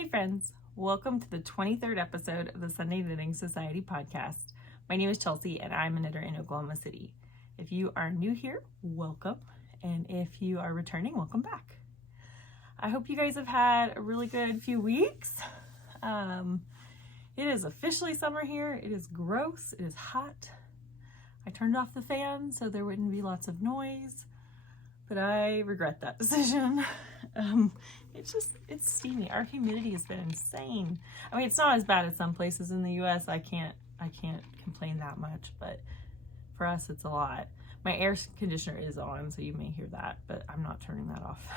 Hey friends, welcome to the 23rd episode of the Sunday Knitting Society podcast. My name is Chelsea and I'm a knitter in Oklahoma City. If you are new here, welcome. And if you are returning, welcome back. I hope you guys have had a really good few weeks. It is officially summer here. It is gross. It is hot. I turned off the fan so there wouldn't be lots of noise, but I regret that decision. It's steamy. Our humidity has been insane. I mean, it's not as bad as some places in the US. I can't complain that much, but for us, it's a lot. My air conditioner is on, so you may hear that, but I'm not turning that off.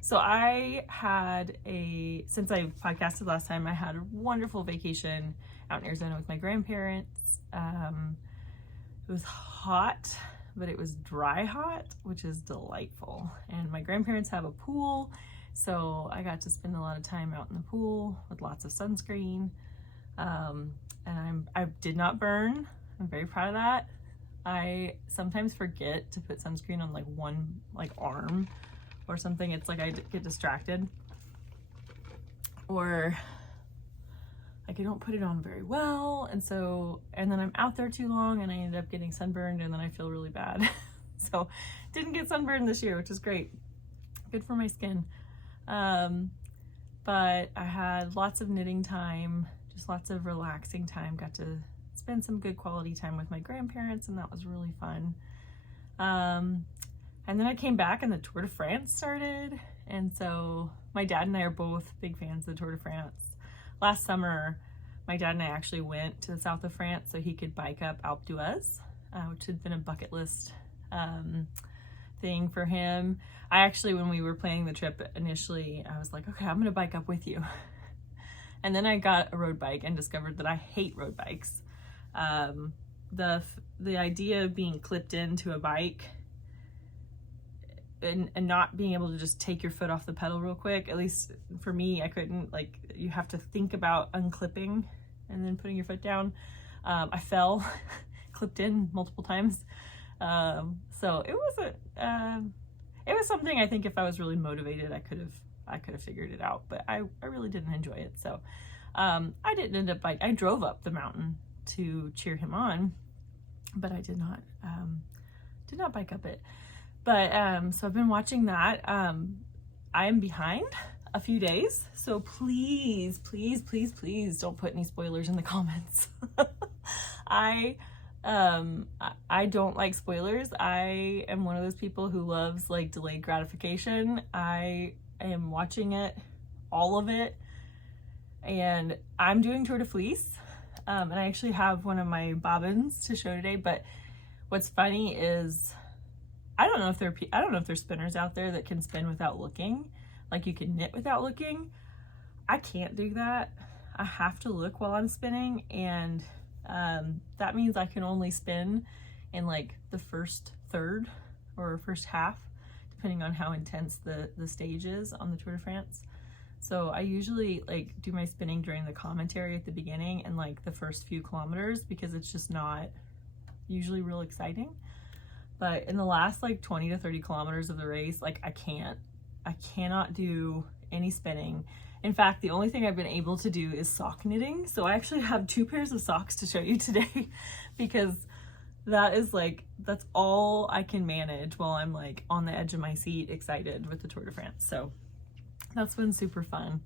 So I had since I podcasted last time, I had a wonderful vacation out in Arizona with my grandparents. It was hot, but it was dry hot, which is delightful. And my grandparents have a pool, so I got to spend a lot of time out in the pool with lots of sunscreen. And I did not burn. I'm very proud of that. I sometimes forget to put sunscreen on one arm or something. It's like I get distracted, or I don't put it on very well, and then I'm out there too long and I ended up getting sunburned, and then I feel really bad. So didn't get sunburned this year, which is great. Good for my skin. But I had lots of knitting time, just lots of relaxing time. Got to spend some good quality time with my grandparents, and that was really fun. And then I came back and the Tour de France started, and so my dad and I are both big fans of the Tour de France. Last summer, my dad and I actually went to the south of France so he could bike up Alpe d'Huez, which had been a bucket list thing for him. I actually, when we were planning the trip initially, I was like, okay, I'm gonna bike up with you. And then I got a road bike and discovered that I hate road bikes. The idea of being clipped into a bike and not being able to just take your foot off the pedal real quick, at least for me, I couldn't. You have to think about unclipping and then putting your foot down. I fell, clipped in multiple times. So it was something I think if I was really motivated, I could have figured it out, but I really didn't enjoy it. So I didn't end up I drove up the mountain to cheer him on, but I did not bike up it. But so I've been watching that. I am behind a few days, so please don't put any spoilers in the comments. I don't like spoilers. I am one of those people who loves delayed gratification. I am watching it, all of it, and I'm doing Tour de Fleece. And I actually have one of my bobbins to show today, but what's funny is I don't know if there's spinners out there that can spin without looking. You can knit without looking. I can't do that. I have to look while I'm spinning, and that means I can only spin in the first third or first half, depending on how intense the stage is on the Tour de France. So I usually do my spinning during the commentary at the beginning and the first few kilometers, because it's just not usually real exciting. But in the last 20 to 30 kilometers of the race, I cannot do any spinning. In fact, the only thing I've been able to do is sock knitting. So I actually have 2 pairs of socks to show you today, because that's all I can manage while I'm on the edge of my seat, excited with the Tour de France. So that's been super fun.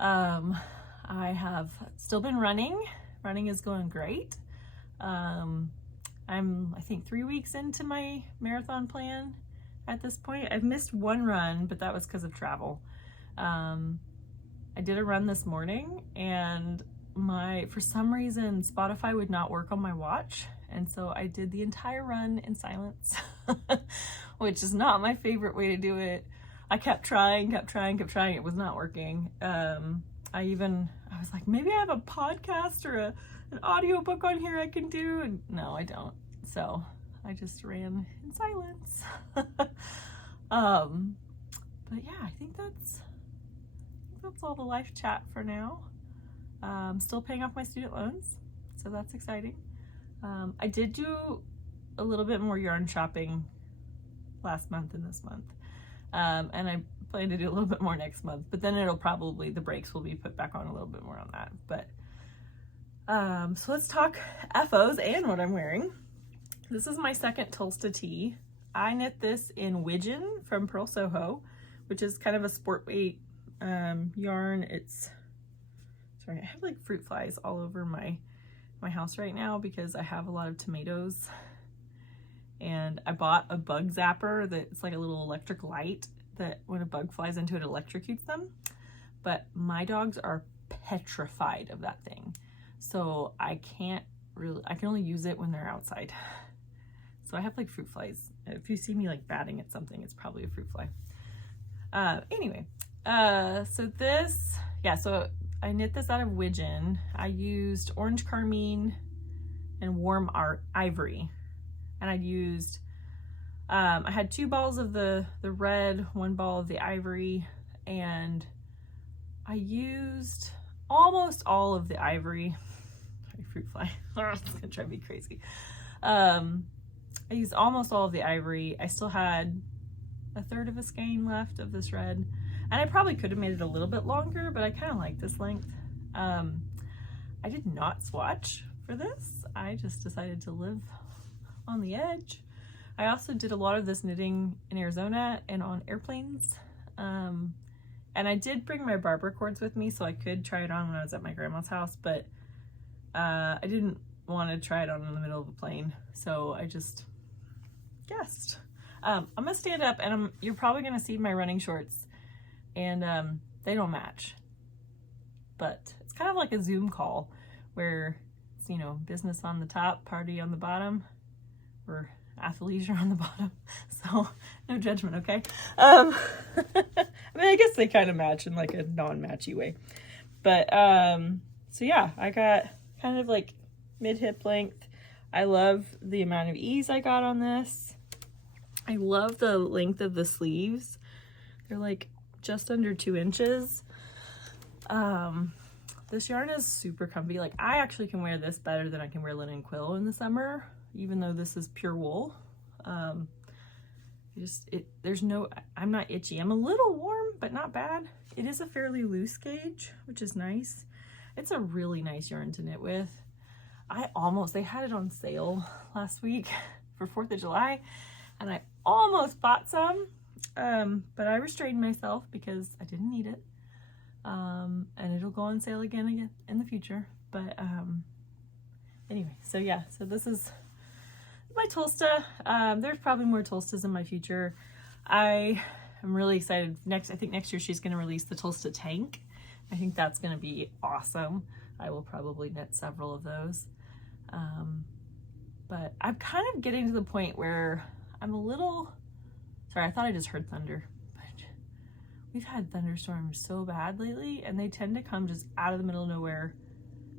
I have still been running. Running is going great. I'm, I think, 3 weeks into my marathon plan at this point. I've missed one run, but that was because of travel. I did a run this morning, and for some reason, Spotify would not work on my watch. And so I did the entire run in silence, which is not my favorite way to do it. I kept trying. It was not working. I was like, maybe I have a podcast or an audiobook on here I can do, and no, I don't. So I just ran in silence. But yeah, I think that's all the life chat for now. I'm still paying off my student loans, so that's exciting. I did do a little bit more yarn shopping last month and this month. And I plan to do a little bit more next month, but then it'll probably, the brakes will be put back on a little bit more on that. But so let's talk FOs and what I'm wearing. This is my second Tolsta tee. I knit this in Widgeon from Pearl Soho, which is kind of a sport weight yarn. It's, sorry, I have like fruit flies all over my house right now because I have a lot of tomatoes. And I bought a bug zapper that's like a little electric light that when a bug flies into it, electrocutes them. But my dogs are petrified of that thing. So I can only use it when they're outside. So I have like fruit flies. If you see me like batting at something, it's probably a fruit fly. Anyway, so this, yeah, so I knit this out of Widgeon. I used orange carmine and warm ivory. And I used, I had 2 balls of the red, 1 ball of the ivory, and I used almost all of the ivory. Sorry, fruit fly. It's gonna drive me crazy. I used almost all of the ivory. I still had 1/3 of a skein left of this red, and I probably could have made it a little bit longer, but I kind of like this length. I did not swatch for this. I just decided to live on the edge. I also did a lot of this knitting in Arizona and on airplanes. And I did bring my barber cords with me so I could try it on when I was at my grandma's house, but I didn't want to try it on in the middle of a plane, so I just guessed. I'm gonna stand up and you're probably gonna see my running shorts, and they don't match, but it's kind of like a Zoom call where it's, you know, business on the top, party on the bottom, or athleisure on the bottom, so no judgment, okay? I mean, I guess they kind of match in like a non-matchy way, but so yeah, I got kind of like mid-hip length. I love the amount of ease I got on this. I love the length of the sleeves. They're like just under 2 inches. This yarn is super comfy. Like, I actually can wear this better than I can wear linen quill in the summer, even though this is pure wool. I'm not itchy. I'm a little warm, but not bad. It is a fairly loose gauge, which is nice. It's a really nice yarn to knit with. They had it on sale last week for 4th of July, and I almost bought some, but I restrained myself because I didn't need it. And it'll go on sale again in the future. But anyway, so yeah, so this is my Tolsta. There's probably more Tolstas in my future. I am really excited. I think next year she's going to release the Tolsta tank. I think that's going to be awesome. I will probably knit several of those. But I'm kind of getting to the point where I'm a little, sorry, I thought I just heard thunder, but we've had thunderstorms so bad lately, and they tend to come just out of the middle of nowhere,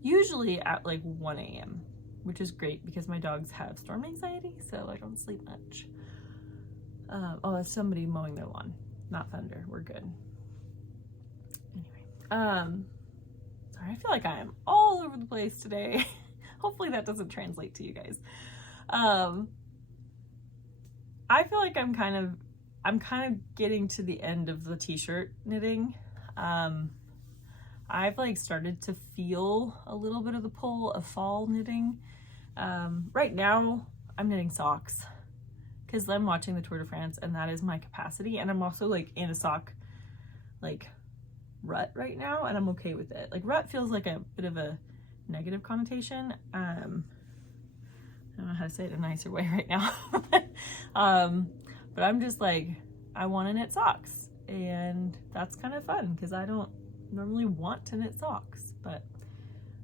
usually at like 1 a.m., which is great because my dogs have storm anxiety, so I don't sleep much. Oh, that's somebody mowing their lawn, not thunder. We're good. Anyway, sorry, I feel like I am all over the place today. Hopefully that doesn't translate to you guys. I feel like I'm kind of getting to the end of the t-shirt knitting. I've like started to feel a little bit of the pull of fall knitting. Right now I'm knitting socks because I'm watching the Tour de France and that is my capacity, and I'm also like in a sock like rut right now, and I'm okay with it. Like, rut feels like a bit of a negative connotation. I don't know how to say it in a nicer way right now. But I'm just like, I want to knit socks, and that's kind of fun because I don't normally want to knit socks. But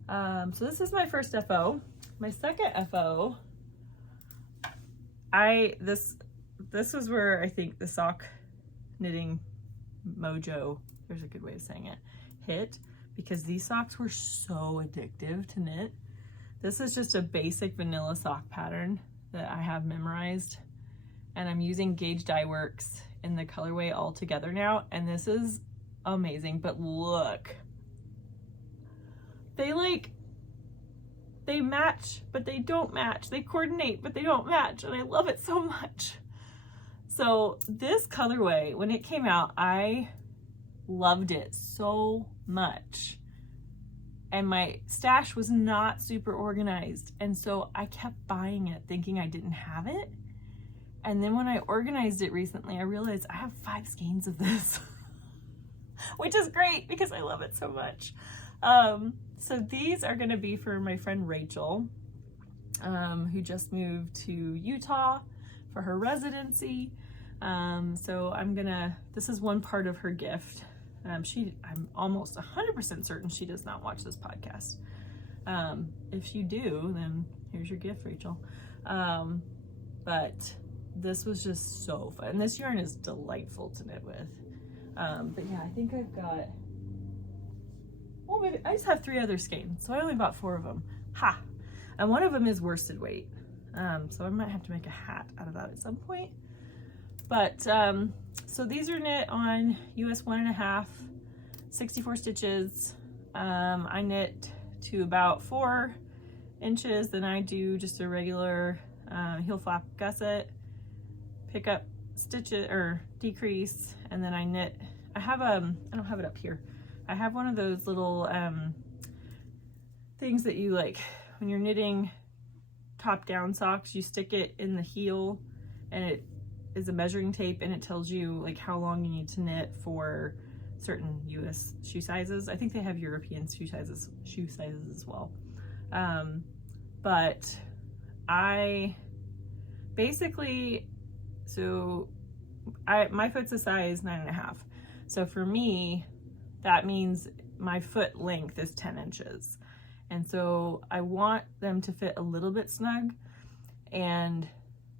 so this is my first FO. My second FO, this was where I think the sock knitting mojo, there's a good way of saying it, hit, because these socks were so addictive to knit. This is just a basic vanilla sock pattern that I have memorized, and I'm using Gauge Dye Works in the colorway All Together now, and this is amazing. But look, they match, but they don't match. They coordinate, but they don't match, and I love it so much. So this colorway, when it came out, I loved it so much. And my stash was not super organized. And so I kept buying it thinking I didn't have it. And then when I organized it recently, I realized I have 5 skeins of this, which is great because I love it so much. So these are gonna be for my friend Rachel, who just moved to Utah for her residency. So this is one part of her gift. I'm almost 100% certain she does not watch this podcast. If you do, then here's your gift, Rachel. But this was just so fun. And this yarn is delightful to knit with. But yeah, I think I've got, well, maybe I just have 3 other skeins, so I only bought 4 of them. Ha! And one of them is worsted weight. So I might have to make a hat out of that at some point. But, so these are knit on US 1.5, 64 stitches. I knit to about 4 inches, then I do just a regular heel flap gusset, pick up stitches or decrease, and then I knit. I don't have it up here. I have one of those little things that you like when you're knitting top down socks, you stick it in the heel and it is a measuring tape and it tells you like how long you need to knit for certain US shoe sizes. I think they have European shoe sizes as well. But I basically, my foot's a size 9.5. So for me, that means my foot length is 10 inches. And so I want them to fit a little bit snug. And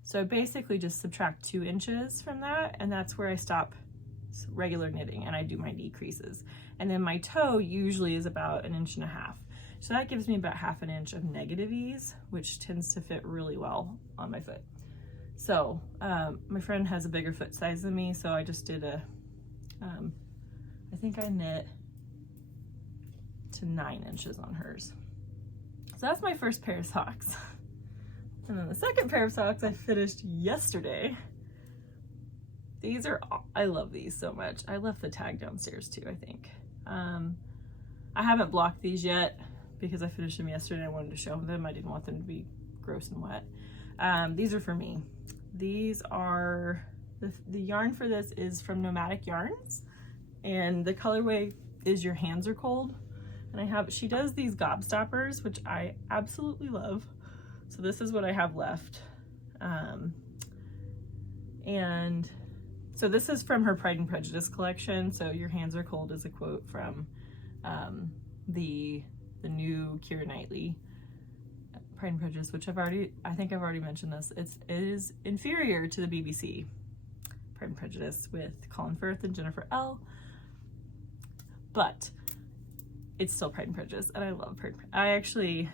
so I basically just subtract 2 inches from that, and that's where I stop regular knitting and I do my decreases. And then my toe usually is about 1.5 inches. So that gives me about 1/2 inch of negative ease, which tends to fit really well on my foot. So my friend has a bigger foot size than me, so I just did I think I knit to 9 inches on hers. So that's my first pair of socks. And then the second pair of socks I finished yesterday. These are, I love these so much. I left the tag downstairs too, I think. I haven't blocked these yet because I finished them yesterday and I wanted to show them. I didn't want them to be gross and wet. These are for me. These are, the yarn for this is from Nomadic Yarns, and the colorway is Your Hands Are Cold. And she does these gobstoppers, which I absolutely love. So this is what I have left. And so this is from her Pride and Prejudice collection. So Your Hands Are Cold is a quote from the new Keira Knightley Pride and Prejudice, which I think I've already mentioned this. It is inferior to the BBC Pride and Prejudice with Colin Firth and Jennifer L. But it's still Pride and Prejudice, and I love Pride and Prejudice. I actually,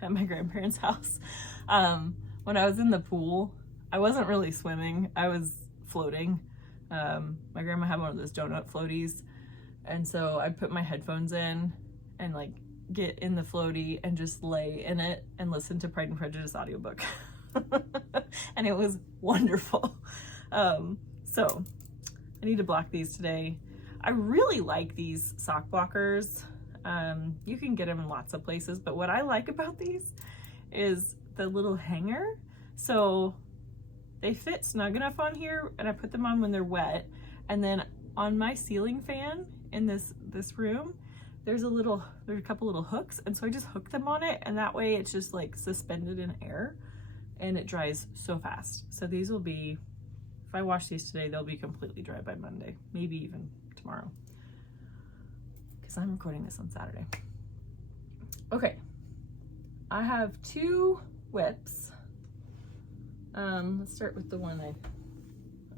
at my grandparents' house, when I was in the pool, I wasn't really swimming, I was floating. My grandma had one of those donut floaties, and so I'd put my headphones in and like get in the floaty and just lay in it and listen to Pride and Prejudice audiobook. And it was wonderful. So I need to block these today. I really like these sock blockers. You can get them in lots of places, but what I like about these is the little hanger. So they fit snug enough on here, and I put them on when they're wet. And then on my ceiling fan in this room, there's a couple little hooks, and so I just hook them on it, and that way it's just like suspended in air and it dries so fast. So these will be, if I wash these today, they'll be completely dry by Monday, maybe even tomorrow, because I'm recording this on Saturday. Okay, I have 2 whips. Let's start with the one I'm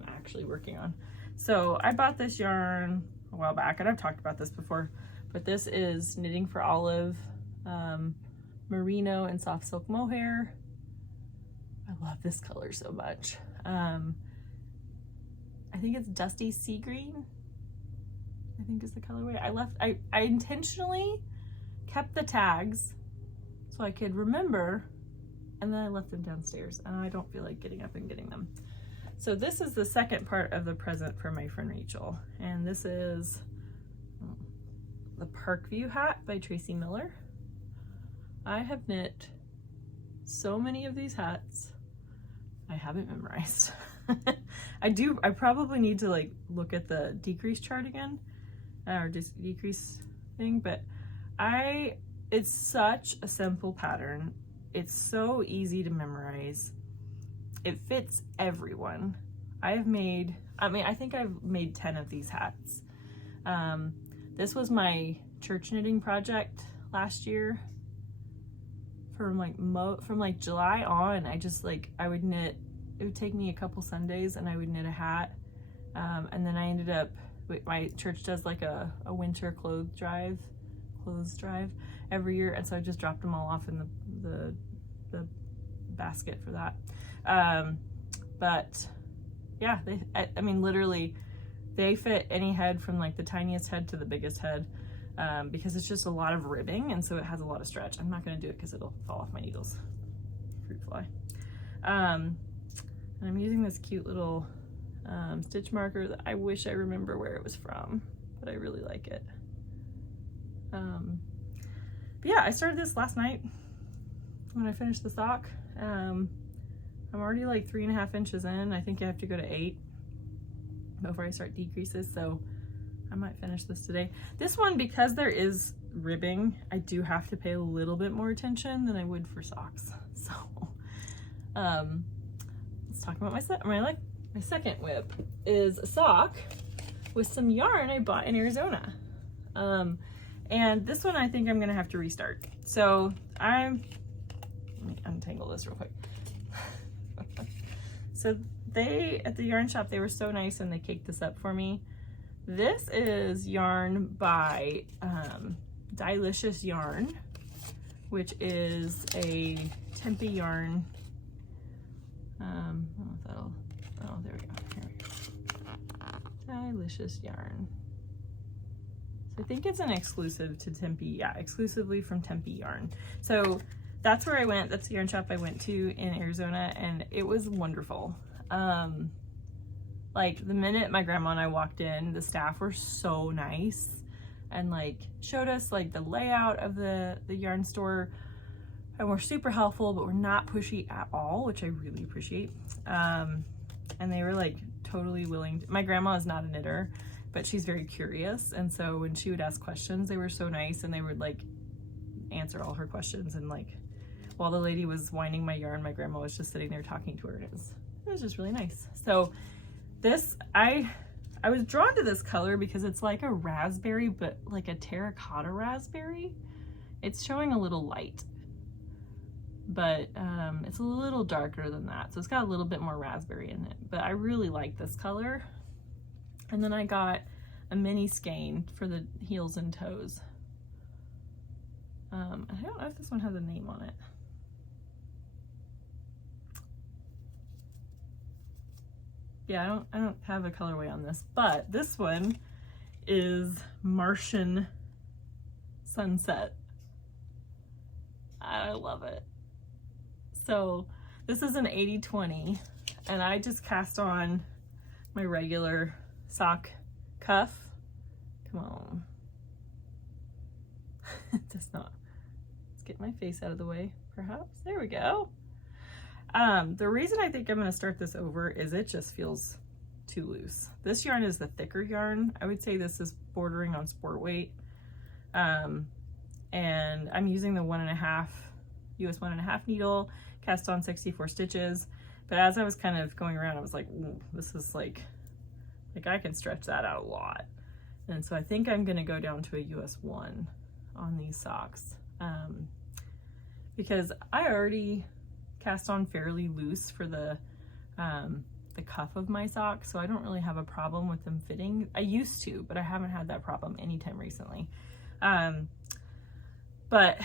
actually working on. So I bought this yarn a while back, and I've talked about this before, but this is Knitting for Olive, merino and soft silk mohair. I love this color so much. I think it's Dusty Sea Green, I think is the colorway. I intentionally kept the tags so I could remember, and then I left them downstairs, and I don't feel like getting up and getting them. So this is the second part of the present for my friend Rachel. And this is the Parkview hat by Tracie Millar. I have knit so many of these hats. I haven't memorized. I probably need to like look at the decrease chart again, or just decrease thing, but it's such a simple pattern. It's so easy to memorize. It fits everyone. I think I've made 10 of these hats. This was my church knitting project last year. From like July on, I would knit. It would take me a couple Sundays and I would knit a hat. And then I ended up, my church does like a winter clothes drive every year. And so I just dropped them all off in the basket for that. But yeah, I mean, literally they fit any head from like the tiniest head to the biggest head, because it's just a lot of ribbing. And so it has a lot of stretch. I'm not going to do it because it'll fall off my needles. Fruit fly. And I'm using this cute little stitch marker that I wish I remember where it was from, but I really like it. But yeah, I started this last night when I finished the sock. I'm already like 3.5 inches in. I think I have to go to 8 before I start decreases, so I might finish this today. This one, because there is ribbing, I do have to pay a little bit more attention than I would for socks. So let's talk about my second whip. Is a sock with some yarn I bought in Arizona. And this one I think I'm gonna have to restart. So let me untangle this real quick. So at the yarn shop, they were so nice and they caked this up for me. This is yarn by Delicious Yarn, which is a Tempe yarn. I don't know if that'll, oh, there we go. Here we go. Delicious Yarn. So I think it's an exclusive to Tempe. Yeah, exclusively from Tempe Yarn. So that's where I went. That's the yarn shop I went to in Arizona, and it was wonderful. Like the minute my grandma and I walked in, the staff were so nice and like showed us like the layout of the yarn store, and were super helpful, but were not pushy at all, which I really appreciate. And they were like totally willing to, my grandma is not a knitter, but she's very curious, and so when she would ask questions, they were so nice, and they would like answer all her questions. And like while the lady was winding my yarn, my grandma was just sitting there talking to her, and it was just really nice. So this, I was drawn to this color because it's like a raspberry, but like a terracotta raspberry. It's showing a little light, but it's a little darker than that. So it's got a little bit more raspberry in it, but I really like this color. And then I got a mini skein for the heels and toes. I don't know if this one has a name on it. Yeah, I don't have a colorway on this, but this one is Martian Sunset. I love it. So this is an 80/20, and I just cast on my regular sock cuff. Come on. It does not. Let's get my face out of the way, perhaps. There we go. The reason I think I'm going to start this over is it just feels too loose. This yarn is the thicker yarn. I would say this is bordering on sport weight. And I'm using the 1.5 US 1.5 needle, cast on 64 stitches. But as I was kind of going around, I was like, ooh, this is like I can stretch that out a lot. And so I think I'm going to go down to a US 1 on these socks. Because I already cast on fairly loose for the cuff of my sock, so I don't really have a problem with them fitting. I used to, but I haven't had that problem anytime recently. But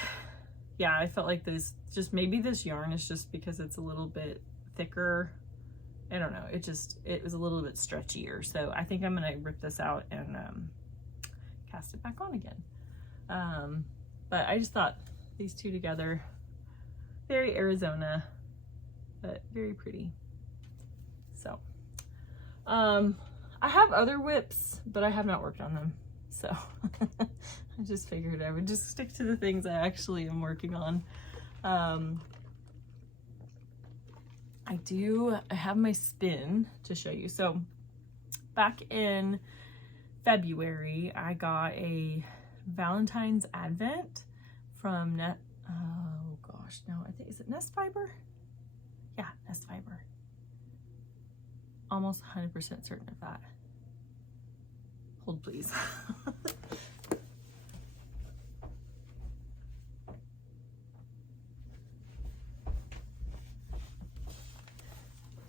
yeah, I felt like maybe this yarn is just because it's a little bit thicker. I don't know, it was a little bit stretchier. So I think I'm gonna rip this out and cast it back on again. But I just thought these two together, very Arizona, but very pretty. So I have other whips, but I have not worked on them. So I just figured I would just stick to the things I actually am working on. I have my spin to show you. So back in February, I got a Valentine's Advent from oh gosh, no, I think, is it Nest Fiber? Yeah, Nest Fiber. Almost 100% certain of that. Hold please.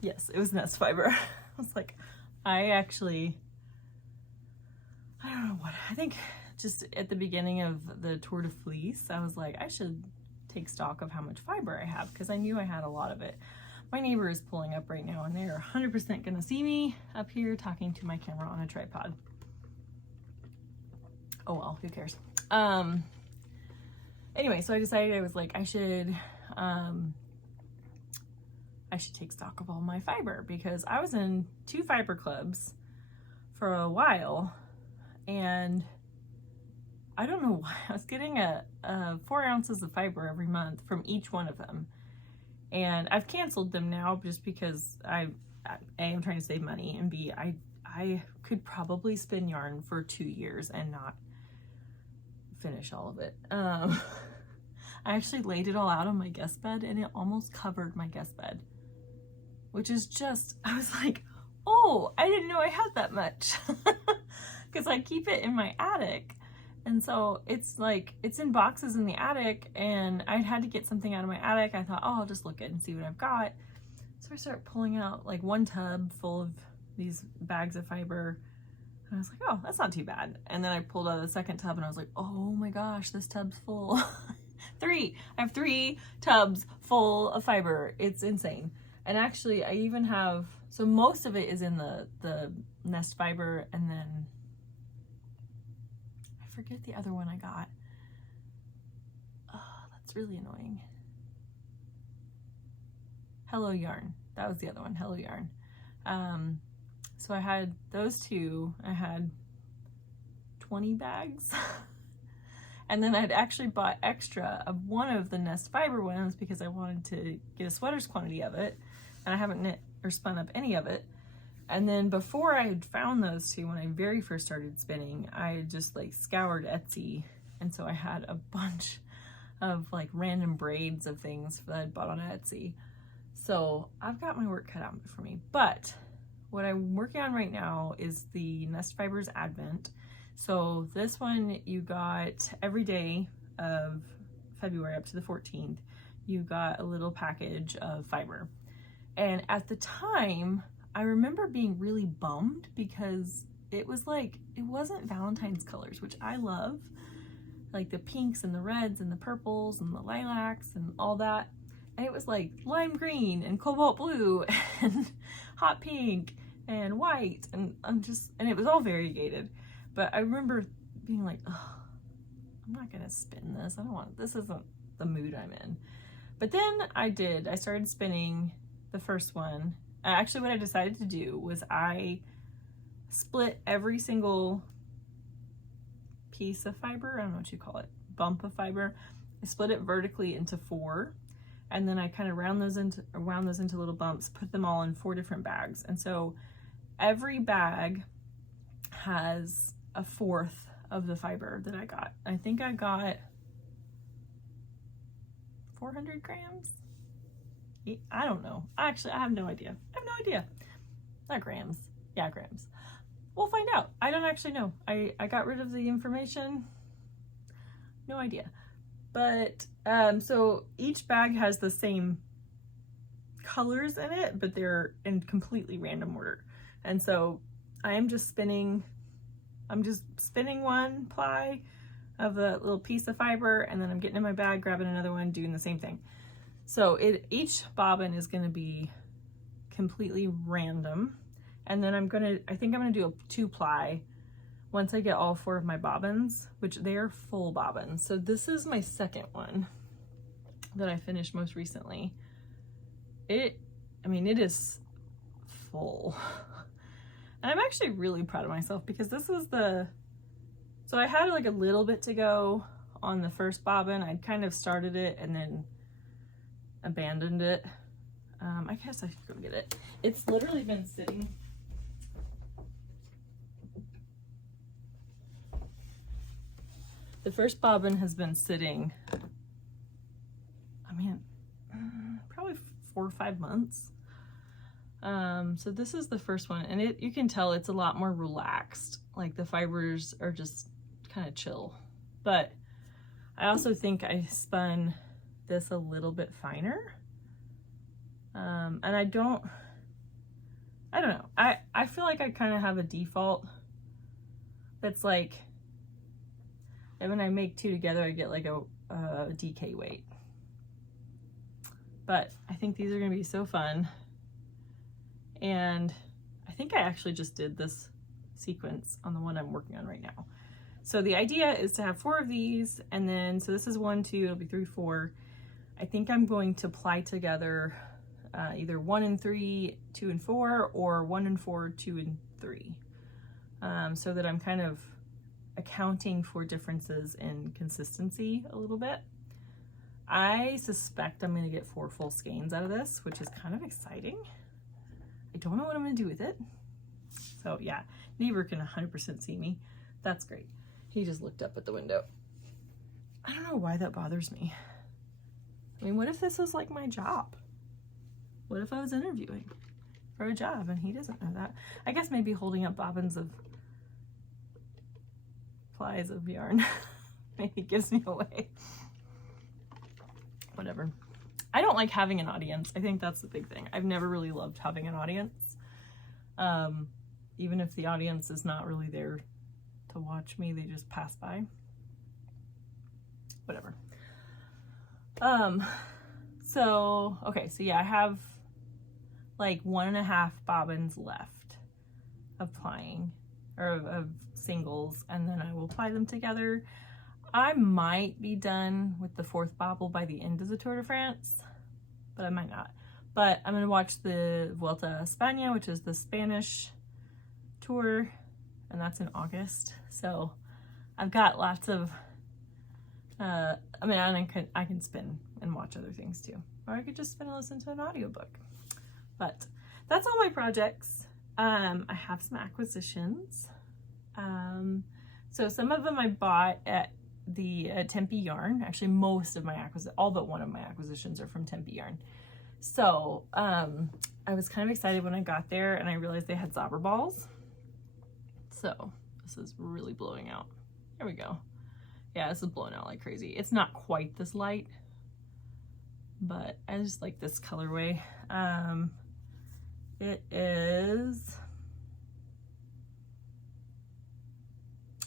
Yes, it was Nest Fiber. I was like, I don't know what, I think just at the beginning of the Tour de Fleece, I was like, I should take stock of how much fiber I have, because I knew I had a lot of it. My neighbor is pulling up right now and they are 100% gonna see me up here talking to my camera on a tripod. Oh well, who cares? Anyway, so I decided, I was like, I should take stock of all my fiber, because I was in 2 fiber clubs for a while, and I don't know why I was getting 4 ounces of fiber every month from each one of them, and I've canceled them now just because A, I'm trying to save money, and B, I could probably spin yarn for 2 years and not finish all of it. I actually laid it all out on my guest bed and it almost covered my guest bed, which is just, I was like, oh, I didn't know I had that much, because I keep it in my attic. And so it's like, it's in boxes in the attic, and I had to get something out of my attic. I thought, oh, I'll just look at it and see what I've got. So I started pulling out like 1 tub full of these bags of fiber, and I was like, oh, that's not too bad. And then I pulled out the second tub and I was like, oh my gosh, this tub's full. I have 3 tubs full of fiber. It's insane. And actually I even have, so most of it is in the Nest Fiber, and then I forget the other one I got. Oh, that's really annoying. Hello Yarn. That was the other one, Hello Yarn. So I had those 2. I had 20 bags. And then I'd actually bought extra of one of the Nest Fiber ones because I wanted to get a sweater's quantity of it. And I haven't knit or spun up any of it. And then before I had found those 2, when I very first started spinning, I had just like scoured Etsy. And so I had a bunch of like random braids of things that I'd bought on Etsy. So I've got my work cut out for me. But what I'm working on right now is the Nest Fibers Advent. So this one, you got every day of February up to the 14th, you got a little package of fiber. And at the time, I remember being really bummed because it was like, it wasn't Valentine's colors, which I love, like the pinks and the reds and the purples and the lilacs and all that. And it was like lime green and cobalt blue and hot pink and white, and it was all variegated. But I remember being like, oh, I'm not gonna spin this. This isn't the mood I'm in. But then I started spinning the first one. Actually, what I decided to do was I split every single piece of fiber, I don't know what you call it, bump of fiber. I split it vertically into 4, and then I kind of wound those into little bumps, put them all in 4 different bags. And so every bag has a 1/4 of the fiber that I got. I think I got 400 grams. I don't know. Actually, I have no idea. Not grams. Yeah, grams. We'll find out. I don't actually know. I got rid of the information. No idea. But, so each bag has the same colors in it, but they're in completely random order. And so I'm just spinning 1 ply of the little piece of fiber, and then I'm getting in my bag, grabbing another one, doing the same thing. So each bobbin is going to be completely random. And then I think I'm going to do a 2 ply once I get all 4 of my bobbins, which they are full bobbins. So this is my second one that I finished most recently. It is full. And I'm actually really proud of myself because this was so I had like a little bit to go on the first bobbin. I'd kind of started it and then abandoned it. I guess I should go get it. It's literally been sitting. The first bobbin has been sitting, I mean, probably 4 or 5 months. So this is the first one, and you can tell it's a lot more relaxed. Like the fibers are just kind of chill. But I also think I spun this a little bit finer. And I don't know. I feel like I kind of have a default that's like, and when I make 2 together, I get like a DK weight. But I think these are gonna be so fun. And I think I actually just did this sequence on the one I'm working on right now. So the idea is to have 4 of these, and then, so this is 1, 2, it'll be 3, 4. I think I'm going to ply together either 1 and 3, 2 and 4, or 1 and 4, 2 and 3. So that I'm kind of accounting for differences in consistency a little bit. I suspect I'm going to get 4 full skeins out of this, which is kind of exciting. I don't know what I'm going to do with it. So yeah, neighbor can 100% see me. That's great. He just looked up at the window. I don't know why that bothers me. I mean, what if this was like my job? What if I was interviewing for a job and he doesn't know that? I guess maybe holding up bobbins of plies of yarn maybe gives me away. Whatever. I don't like having an audience. I think that's the big thing. I've never really loved having an audience. Even if the audience is not really there to watch me, they just pass by. Whatever. Okay, so yeah, I have like 1.5 bobbins left of plying, or of singles, and then I will ply them together. I might be done with the 4th bobble by the end of the Tour de France, but I might not. But I'm going to watch the Vuelta a España, which is the Spanish tour, and that's in August. So I've got lots of, I can spin and watch other things too. Or I could just spin and listen to an audiobook. But that's all my projects. I have some acquisitions. So some of them I bought at the Tempe Yarn. Actually, most of my all but one of my acquisitions are from Tempe Yarn. So I was kind of excited when I got there and I realized they had Zauber balls. So this is really blowing out. There we go. Yeah, this is blowing out like crazy. It's not quite this light, but I just like this colorway. It is,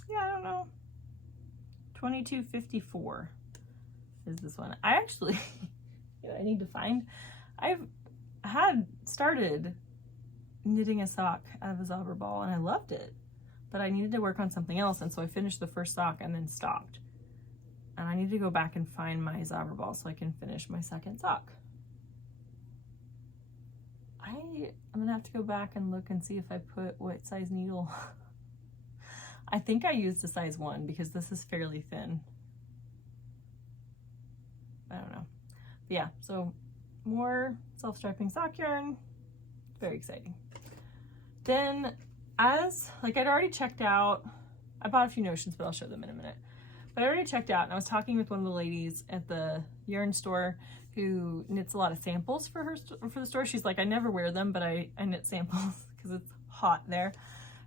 yeah, I don't know, 2254 is this one. I actually, I need to find, I've had started knitting a sock out of a Zauber ball and I loved it, but I needed to work on something else, and so I finished the first sock and then stopped. And I need to go back and find my Zauber ball so I can finish my second sock. I'm gonna have to go back and look and see if I put what size needle. I think I used a size 1 because this is fairly thin. I don't know. But yeah, so more self-striping sock yarn. Very exciting. Then I'd already checked out, I bought a few notions, but I'll show them in a minute. But I already checked out, and I was talking with one of the ladies at the yarn store who knits a lot of samples for the store. She's like, I never wear them, but I knit samples because it's hot there.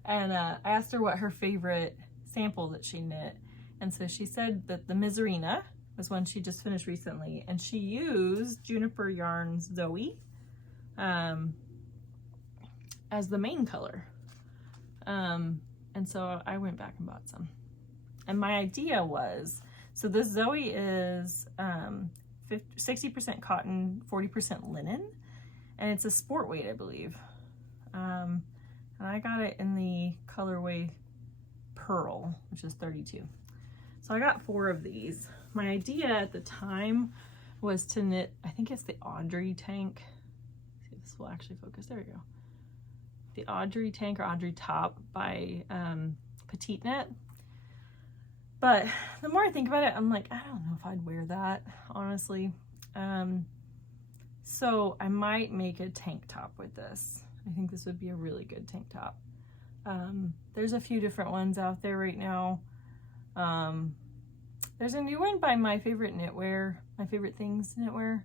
And I asked her what her favorite sample that she knit. And so she said that the Miserina was one she just finished recently, and she used Juniper Yarns Zoe as the main color. And so I went back and bought some. And my idea was, so this Zoe is 60% cotton, 40% linen, and it's a sport weight, I believe. And I got it in the colorway Pearl, which is 32. So I got 4 of these. My idea at the time was to knit, I think it's the Audrey tank. Let's see if this will actually focus. There we go. the Audrey tank or Audrey top by Petite Knit. But the more I think about it, I'm like, I don't know if I'd wear that, honestly. So I might make a tank top with this. I think this would be a really good tank top. There's a few different ones out there right now. There's a new one by My Favorite Knitwear, My Favorite Things Knitwear.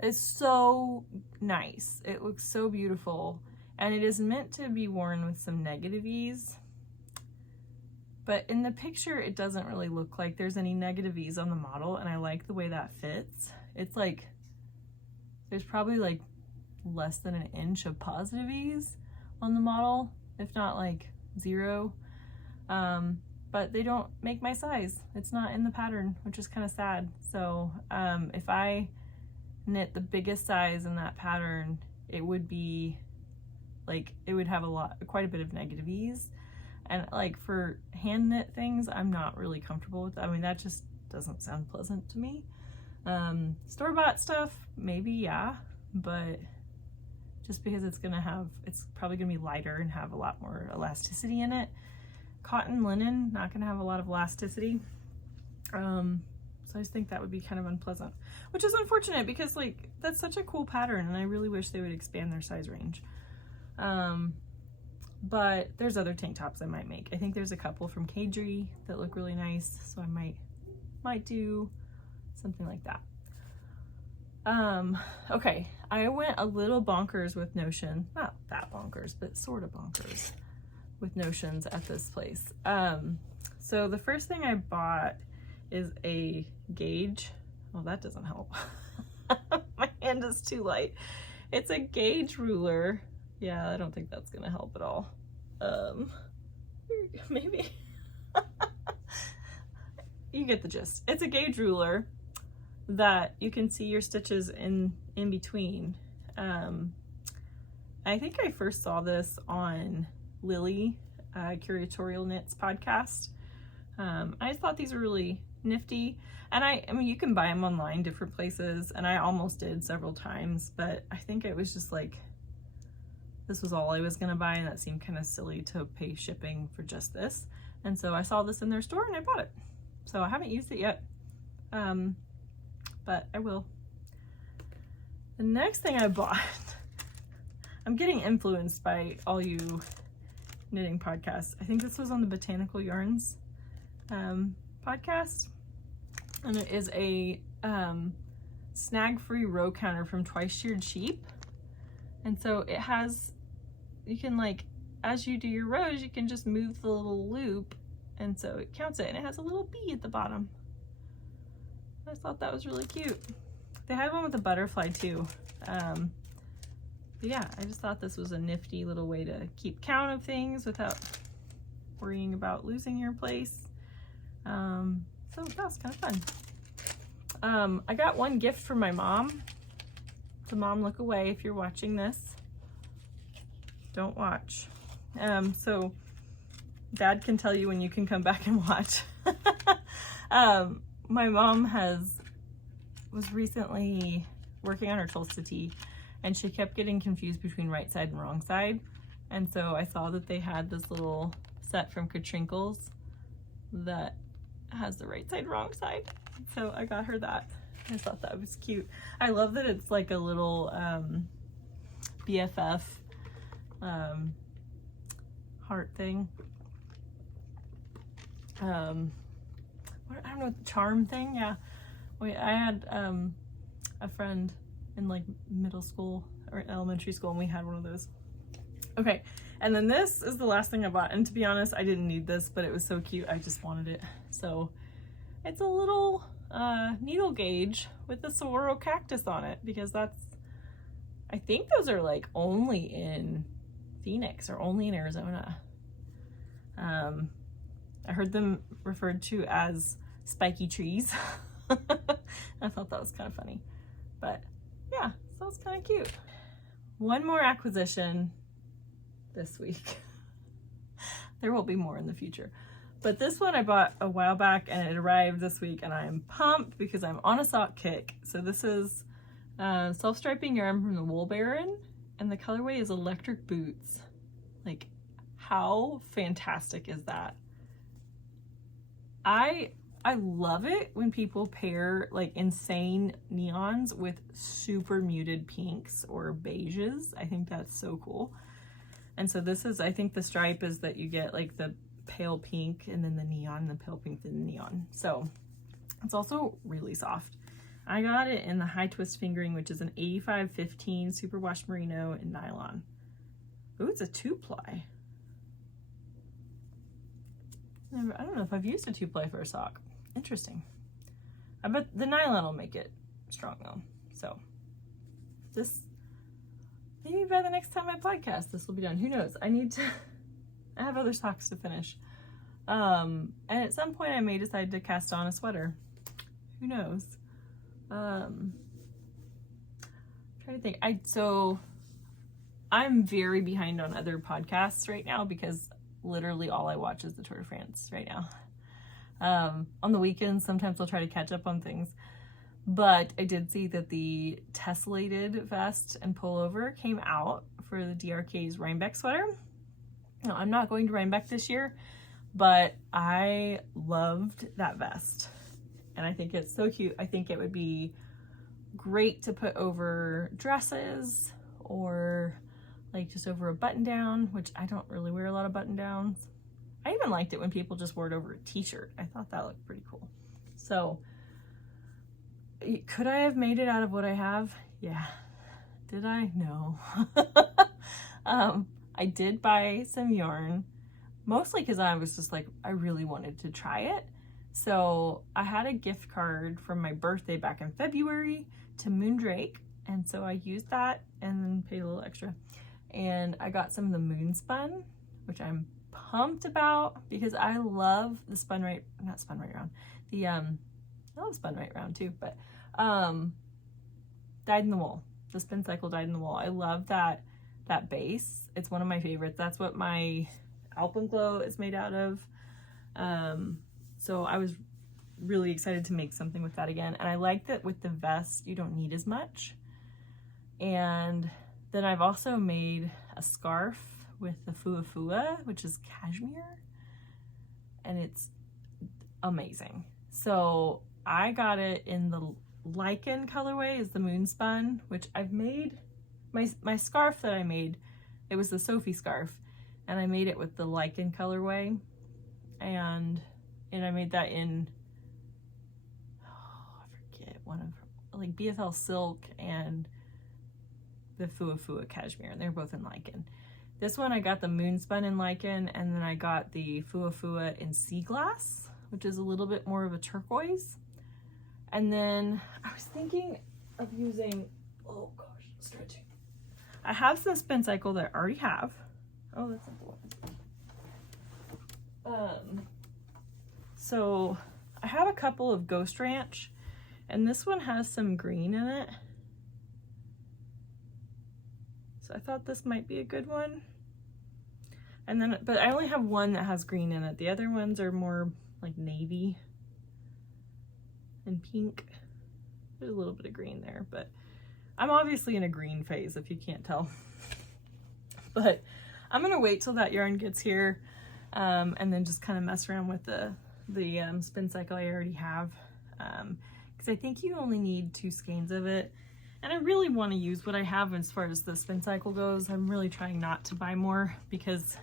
It's so nice. It looks so beautiful. And it is meant to be worn with some negative ease. But in the picture, it doesn't really look like there's any negative ease on the model, and I like the way that fits. It's like, there's probably like less than an inch of positive ease on the model, if not like 0. But they don't make my size. It's not in the pattern, which is kind of sad. So if I knit the biggest size in that pattern, it would be like, it would have quite a bit of negative ease. And like for hand knit things, I'm not really comfortable with that. I mean, that just doesn't sound pleasant to me. Store-bought stuff, maybe, yeah, but just because it's probably gonna be lighter and have a lot more elasticity in it. Cotton, linen, not gonna have a lot of elasticity. So I just think that would be kind of unpleasant, which is unfortunate because like that's such a cool pattern and I really wish they would expand their size range. But there's other tank tops I might make. I think there's a couple from Kadri that look really nice, so I might do something like that. Okay, I went a little bonkers with Notion. Not that bonkers, but sort of bonkers with Notions at this place. So the first thing I bought is a gauge. Well, that doesn't help. My hand is too light. It's a gauge ruler. Yeah, I don't think that's gonna help at all. Maybe. You get the gist. It's a gauge ruler that you can see your stitches in between. I think I first saw this on Lily, Curatorial Knits podcast. I just thought these were really nifty. And I mean, you can buy them online, different places, and I almost did several times, but I think it was just like, this was all I was gonna buy, and that seemed kind of silly to pay shipping for just this. And so I saw this in their store and I bought it. So I haven't used it yet, but I will. The next thing I bought, I'm getting influenced by all you knitting podcasts. I think this was on the Botanical Yarns podcast, and it is a snag-free row counter from Twice Sheared Sheep. And so it has, you can like, as you do your rows, you can just move the little loop, and so it counts it, and it has a little bee at the bottom. I thought that was really cute. They had one with a butterfly too. But yeah, I just thought this was a nifty little way to keep count of things without worrying about losing your place. So that was kind of fun. I got one gift from my mom. So mom, look away if you're watching this. Don't watch. So dad can tell you when you can come back and watch. My mom was recently working on her Tolsta tee, and she kept getting confused between right side and wrong side. And so I saw that they had this little set from Katrinkles that has the right side, wrong side. So I got her that. I thought that was cute. I love that it's like a little BFF heart thing. I don't know, charm thing. Yeah. Wait, I had a friend in like middle school or elementary school, and we had one of those. Okay, and then this is the last thing I bought, and to be honest, I didn't need this, but it was so cute, I just wanted it. So it's a little needle gauge with a saguaro cactus on it, because I think those are like only in Phoenix or only in Arizona. I heard them referred to as spiky trees. I thought that was kind of funny, but yeah, so it's kind of cute. One more acquisition this week. There will be more in the future, but this one I bought a while back and it arrived this week, and I'm pumped because I'm on a sock kick. So this is self-striping yarn from the Wool Baron, and the colorway is Electric Boots. Like, how fantastic is that? I love it when people pair like insane neons with super muted pinks or beiges. I think that's so cool. And so this is, I think the stripe is that you get like the pale pink and then the neon, and the pale pink, then the neon. So it's also really soft. I got it in the high twist fingering, which is an 85-15 superwash merino and nylon. Ooh, it's a 2-ply. I don't know if I've used a 2-ply for a sock. Interesting. I bet the nylon will make it strong though. So this, maybe by the next time I podcast, this will be done. Who knows? I have other socks to finish. And at some point I may decide to cast on a sweater. Who knows? Trying to think. So I'm very behind on other podcasts right now because literally all I watch is the Tour de France right now. On the weekends, sometimes I'll try to catch up on things. But I did see that the Tesselated vest and pullover came out for the DRK's Rhinebeck sweater. Now, I'm not going to Rhinebeck this year, but I loved that vest. And I think it's so cute. I think it would be great to put over dresses or like just over a button down, which I don't really wear a lot of button downs. I even liked it when people just wore it over a t-shirt. I thought that looked pretty cool. So could I have made it out of what I have? Yeah. Did I? No. I did buy some yarn, mostly because I was just like, I really wanted to try it. So I had a gift card from my birthday back in February to Moondrake. And so I used that and then paid a little extra. And I got some of the Moonspun, which I'm pumped about because I love the not spun right round. I love spun right round too, but dyed in the wool. The spin cycle dyed in the wool. I love that base. It's one of my favorites. That's what my Alpenglow is made out of. So I was really excited to make something with that again. And I like that with the vest, you don't need as much. And then I've also made a scarf with the Fua, which is cashmere. And it's amazing. So I got it in the lichen colorway, is the Moonspun, which I've made. My scarf that I made, it was the Sophie scarf. And I made it with the lichen colorway. And I made that in, I forget, one of, like BFL silk and the Fua cashmere, and they're both in lichen. This one I got the Moonspun in lichen, and then I got the Fua in sea glass, which is a little bit more of a turquoise. And then I was thinking of using, oh gosh, stretching. I have some spin cycle that I already have. Oh, that's important. So I have a couple of Ghost Ranch, and this one has some green in it. So I thought this might be a good one. And then, but I only have one that has green in it. The other ones are more like navy and pink. There's a little bit of green there, but I'm obviously in a green phase if you can't tell. But I'm gonna wait till that yarn gets here and then just kind of mess around with the spin cycle I already have. Because I think you only need 2 skeins of it. And I really want to use what I have as far as the spin cycle goes. I'm really trying not to buy more because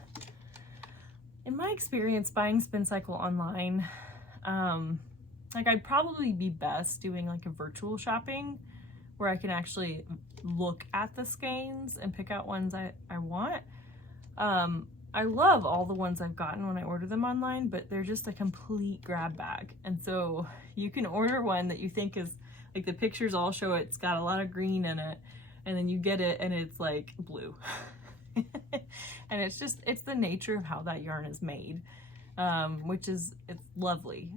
in my experience buying spin cycle online, like I'd probably be best doing like a virtual shopping where I can actually look at the skeins and pick out ones I want. I love all the ones I've gotten when I order them online, but they're just a complete grab bag. And so you can order one that you think is, like the pictures all show it's got a lot of green in it, and then you get it and it's like blue. And it's the nature of how that yarn is made, which is, it's lovely.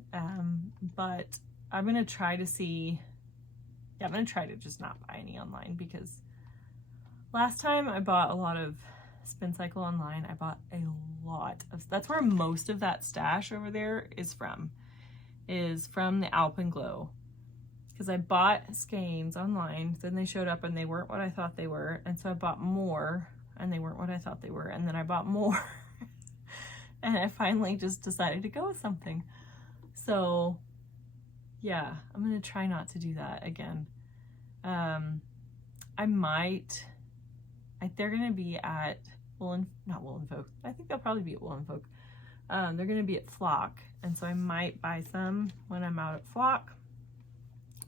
But I'm gonna try to just not buy any online, because last time I bought a lot of spin cycle online, I bought a lot of, that's where most of that stash over there is from the Alpenglow. Because I bought skeins online, then they showed up and they weren't what I thought they were, and so I bought more. and they weren't what I thought they were. And then I bought more and I finally just decided to go with something. So yeah, I'm going to try not to do that again. They're going to be at not Wool and Folk. I think they'll probably be at Wool and Folk. They're going to be at Flock. And so I might buy some when I'm out at Flock.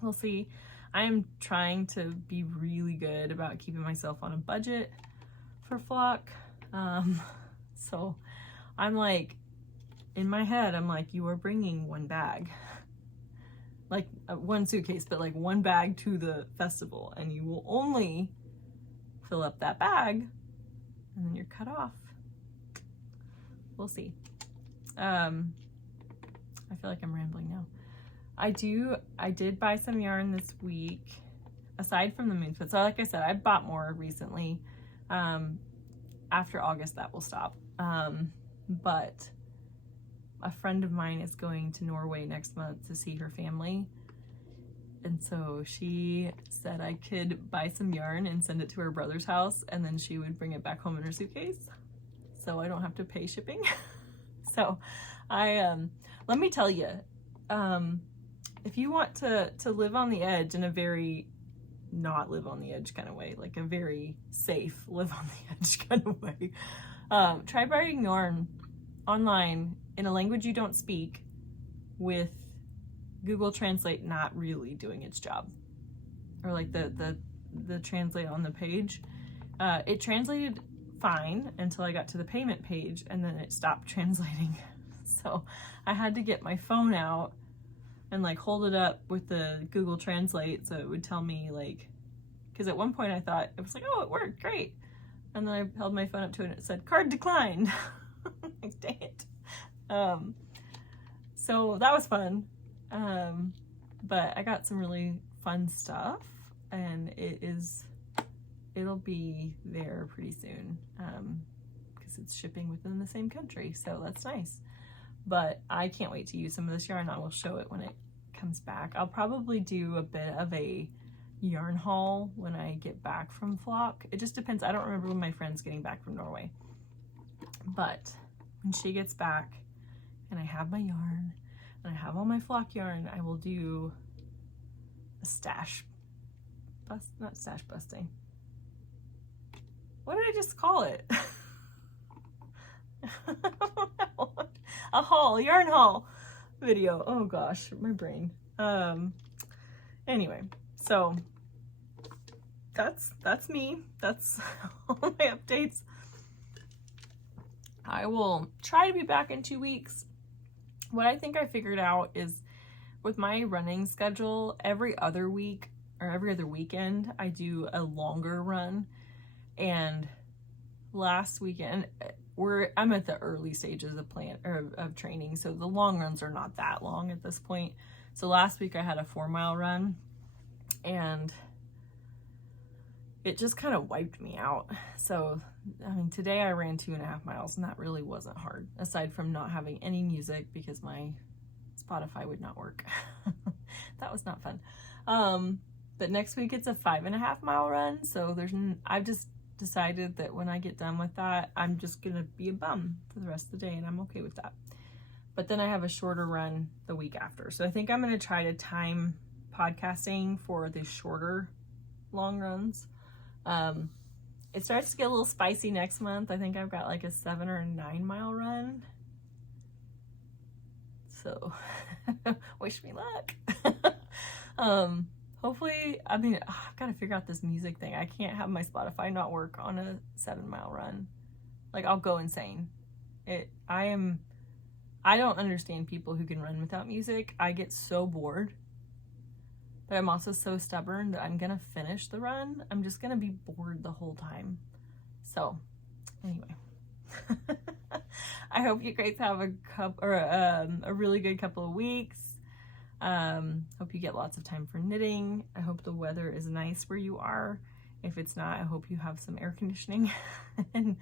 We'll see. I am trying to be really good about keeping myself on a budget for Flock. So I'm like, in my head, I'm like, you are bringing one bag. Like one suitcase, but like one bag to the festival, and you will only fill up that bag and then you're cut off. We'll see. I feel like I'm rambling now. I did buy some yarn this week, aside from the moonfoot. So like I said, I bought more recently. After August, that will stop. But a friend of mine is going to Norway next month to see her family. And so she said I could buy some yarn and send it to her brother's house, and then she would bring it back home in her suitcase, so I don't have to pay shipping. So let me tell you, if you want to live on the edge in a very not live on the edge kind of way, like a very safe live on the edge kind of way, try buying yarn online in a language you don't speak, with Google Translate not really doing its job, or like the translate on the page. It translated fine until I got to the payment page, and then it stopped translating. So I had to get my phone out and like hold it up with the Google Translate so it would tell me, like, because at one point I thought, it was like, oh, it worked, great. And then I held my phone up to it and it said, card declined. Like, dang it. So that was fun. But I got some really fun stuff, and it'll be there pretty soon, because it's shipping within the same country, so that's nice. But I can't wait to use some of this yarn. I will show it when it comes back. I'll probably do a bit of a yarn haul when I get back from Flock. It just depends. I don't remember when my friend's getting back from Norway, but when she gets back and I have my yarn and I have all my Flock yarn, I will do a stash bust, not stash busting. What did I just call it? A haul, yarn haul video. Oh gosh, my brain. Anyway, so that's me. That's all my updates. I will try to be back in 2 weeks. What I think I figured out is, with my running schedule, every other week or every other weekend, I do a longer run. And last weekend, I'm at the early stages of training, so the long runs are not that long at this point. So last week I had a 4-mile run, and it just kind of wiped me out. So, I mean, today I ran 2.5 miles, and that really wasn't hard, aside from not having any music because my Spotify would not work. That was not fun. But next week it's a 5.5 mile run. So I've just decided that when I get done with that, I'm just gonna be a bum for the rest of the day, and I'm okay with that. But then I have a shorter run the week after. So I think I'm gonna try to time podcasting for the shorter long runs. It starts to get a little spicy next month. I think I've got like a 7 or 9 mile run. So wish me luck. Hopefully, I mean, I've got to figure out this music thing. I can't have my Spotify not work on a 7-mile run. Like, I'll go insane. I don't understand people who can run without music. I get so bored. But I'm also so stubborn that I'm going to finish the run. I'm just going to be bored the whole time. So, anyway. I hope you guys have a really good couple of weeks. Hope you get lots of time for knitting. I hope the weather is nice where you are. If it's not, I hope you have some air conditioning and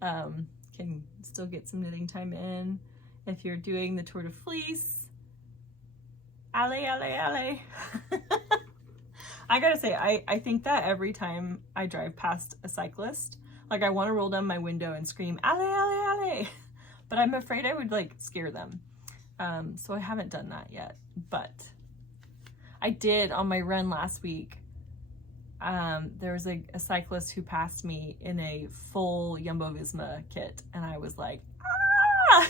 can still get some knitting time in. If you're doing the Tour de Fleece, allez, allez, allez. I gotta say, I think that every time I drive past a cyclist, Like, I want to roll down my window and scream, "Allez, allez, allez!" But I'm afraid I would, like, scare them. So I haven't done that yet. But I did on my run last week. There was a cyclist who passed me in a full Jumbo-Visma kit, and I was like, ah!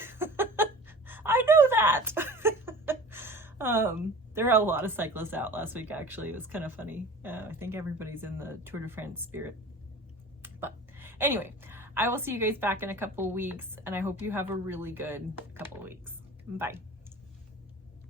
I know that! There were a lot of cyclists out last week, actually. It was kind of funny. I think everybody's in the Tour de France spirit. But anyway, I will see you guys back in a couple weeks, and I hope you have a really good couple weeks. Bye.